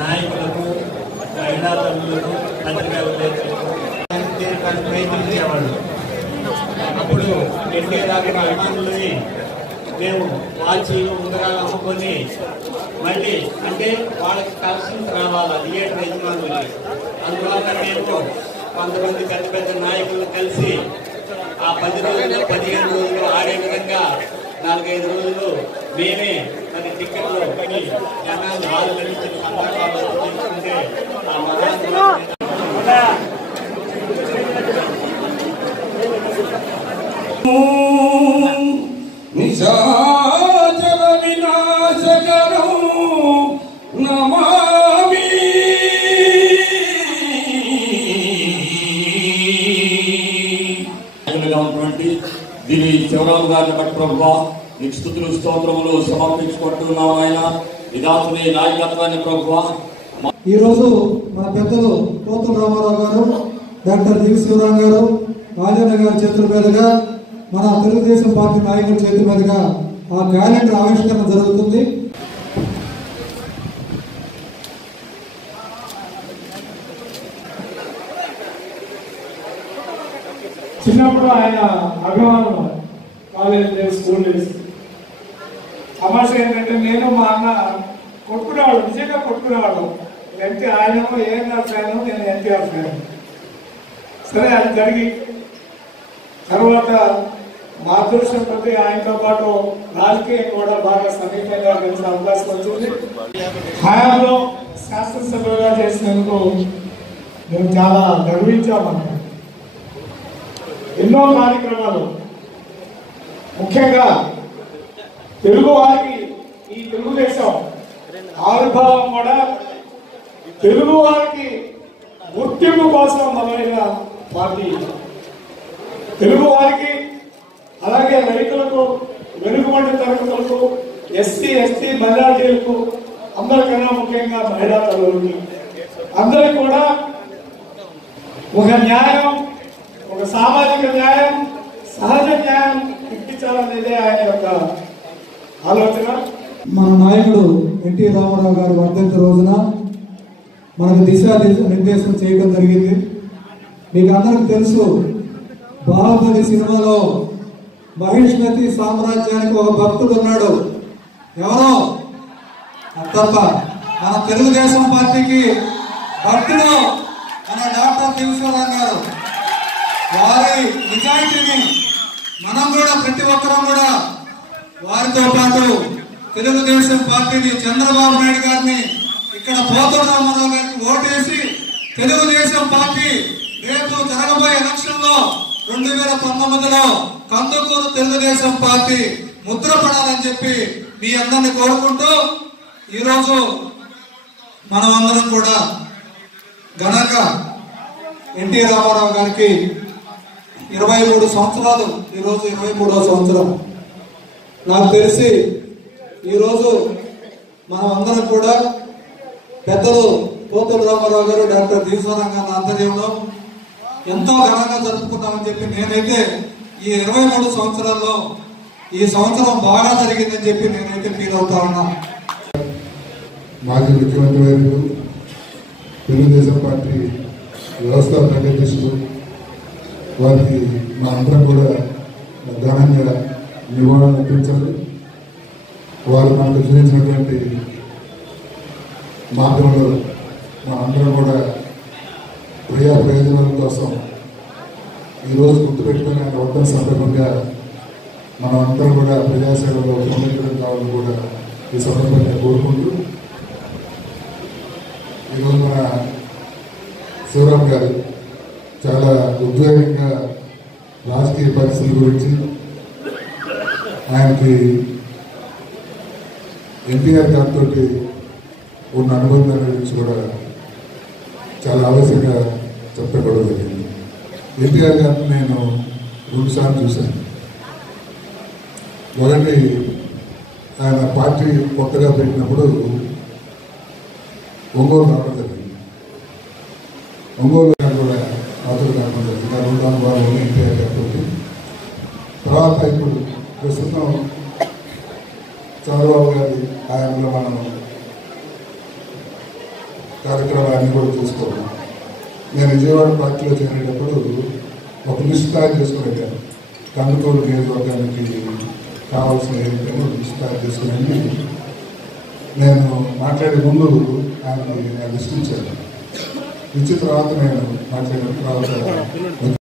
నాయకులకు మహిళాతల్లులకు పత్రికా ప్రయత్నించేవాళ్ళు. అప్పుడు ఎన్టీ రాఘవ అభిమానులని మేము వాచీలు ఉంగరాలు అమ్ముకొని మళ్ళీ అంటే వాళ్ళకి కలెక్షన్స్ రావాలి థియేటర్ యజమానులకి. అందువల్ల మేము కొంతమంది పెద్ద పెద్ద నాయకులు కలిసి ఆ 10 రోజులు 15 రోజులు ఆడే విధంగా 4-5 రోజులు మేమే మరి టికెట్లు జనాలు వాళ్ళు గెలిచిన సందర్భాలు తీసుకుంటే ఆ నిశాచర వినాశకరం నమామి ఉన్నటువంటి దీని శివరాము గారిని బట్టి ప్రభువా నీకు స్తుతులు స్తోత్రములు సమర్పించుకుంటున్నాం. ఆయన విధాతుని నాయకత్వాన్ని ప్రభువా ఈరోజు మన పెద్దలు పోతుల రామారావు గారు, డాక్టర్ డి శివరాం గారు, రాజన్న గారి చేతుల మీదుగా మన తెలుగుదేశం పార్టీ నాయకుల చేతుల మీదుగా ఆ క్యాలెండర్ ఆవిష్కరణ జరుగుతుంది. చిన్నప్పుడు ఆయన అభిమానం కాలేజ్ డేస్, స్కూల్ డేస్. సమస్య ఏంటంటే నేను మా అన్న కొట్టుకునేవాడు, నిజంగా కొట్టుకునేవాడు. ఆయనేమో ఏఎన్ఆర్ ఫ్యాను, నేను ఎన్టీఆర్ ఫ్యాను. సరే అది జరిగి తర్వాత మా అదృష్టం ప్రతి ఆయనతో పాటు రాజకీయం కూడా బాగా సమీపంగా కలిసిన అవకాశం వచ్చింది. హయాంలో శాసనసభ్యులుగా చేసినందుకు మేము చాలా గర్వించామన్నమాట. ఎన్నో కార్యక్రమాలు ముఖ్యంగా తెలుగు వారికి ఈ తెలుగుదేశం ఆవిర్భావం కూడా తెలుగు వారికి గుర్తింపు కోసం మొదలైన పార్టీ. తెలుగు వారికి అలాగే రైతులకు, వెనుకబడిన తరగతులకు, ఎస్సీ ఎస్టీ మైనారిటీలకు, అందరికన్నా ముఖ్యంగా మహిళా తల్లులకి అందరికి కూడా ఒక న్యాయం, ఒక సామాజిక న్యాయం, సహజ న్యాయం ఇప్పించాలనేదే ఆయన యొక్క ఆలోచన. మన నాయకుడు ఎన్టీ రామారావు గారి వర్ధంతి రోజున మనకు నిర్దేశం చేయడం జరిగింది. మీకు అందరికి తెలుసు, బాహుబలి సినిమాలో మహిష్మతి సామ్రాజ్యానికి ఒక భక్తుడు ఉన్నాడు. ఎవరో తప్ప మన తెలుగుదేశం పార్టీకి భక్తుడు మన డాక్టర్ దివిశ్వరరావు గారు. వారి నిజాయితీని మనం కూడా ప్రతి ఒక్కరూ కూడా వారితో పాటు తెలుగుదేశం పార్టీని చంద్రబాబు నాయుడు గారిని ఇక్కడ పోతూరు రామారావు గారికి ఓటేసి తెలుగుదేశం పార్టీ రేపు జరగబోయే ఎలక్షన్ లో 2019లో కందుకూరు తెలుగుదేశం పార్టీ ముద్రపడాలని చెప్పి మీ అందరిని కోరుకుంటూ ఈరోజు మనం అందరం కూడా ఘనంగా ఎన్టీ రామారావు గారికి 23 సంవత్సరాలు, ఈరోజు 23వ సంవత్సరం. నాకు తెలిసి ఈరోజు మనం అందరం కూడా పెద్దలు పోతూరు రామారావు గారు, డాక్టర్ దివిశ్వరరావు గారి ఆధ్వర్యంలో ఎంతో ఘనంగా జరుపుకున్నామని చెప్పి నేనైతే ఈ 23 సంవత్సరాల్లో ఈ సంవత్సరం బాగా జరిగిందని చెప్పి నేనైతే ఫీల్ అవుతా ఉన్నా. మాజీ ముఖ్యమంత్రి గారు, తెలుగుదేశం పార్టీ వ్యవస్థాపక అధ్యక్షుడు వారికి మా అందరం కూడా ఘనంగా నివాళులు అర్పించాలి. వారు మనకు చూపించినటువంటి మార్గంలో మనందరం కూడా ప్రయోజనాల కోసం ఈరోజు గుర్తుపెట్టుకుని ఆయన వర్ధన సందర్భంగా మనం అందరం కూడా ప్రజాసేవలో పొందడం కావాలని కూడా ఈ సందర్భంగా కోరుకుంటూ, ఈరోజు మన శివరాం గారు చాలా ఉద్వేగంగా రాజకీయ పరిస్థితుల గురించి, ఆయనకి ఎన్టీఆర్ గారితో ఉన్న అనుబంధాల గురించి కూడా చాలా ఆలస్యంగా చెప్పబడడం జరిగింది. ఎన్టీఆర్ గారిని నేను 2 సార్లు చూశాను. ఒకటి ఆయన పార్టీ కొత్తగా పెట్టినప్పుడు ఒంగోలు రావడం జరిగింది. ఒంగోలు గారు కూడా నాతో రావడం జరిగింది. 2 అనుభవాలు ఎన్టీఆర్ గారితో. తర్వాత ఇప్పుడు ప్రస్తుతం చంద్రబాబు గారి ఆయనలో మనం కార్యక్రమాలన్నీ కూడా చూసుకోవాలి. నేను విజయవాడ పార్టీలో చేరేటప్పుడు ఒక లిస్ట్ తయారు చేసుకుని వెళ్ళాను. కందుకూరు నియోజకవర్గానికి కావాల్సిన ఏమిటో లిస్ట్ తయారు చేసుకుని నేను మాట్లాడే ముందు ఆయనకి లిస్ట్ ఇచ్చాను. ఇచ్చిన తర్వాత నేను మాట్లాడిన తర్వాత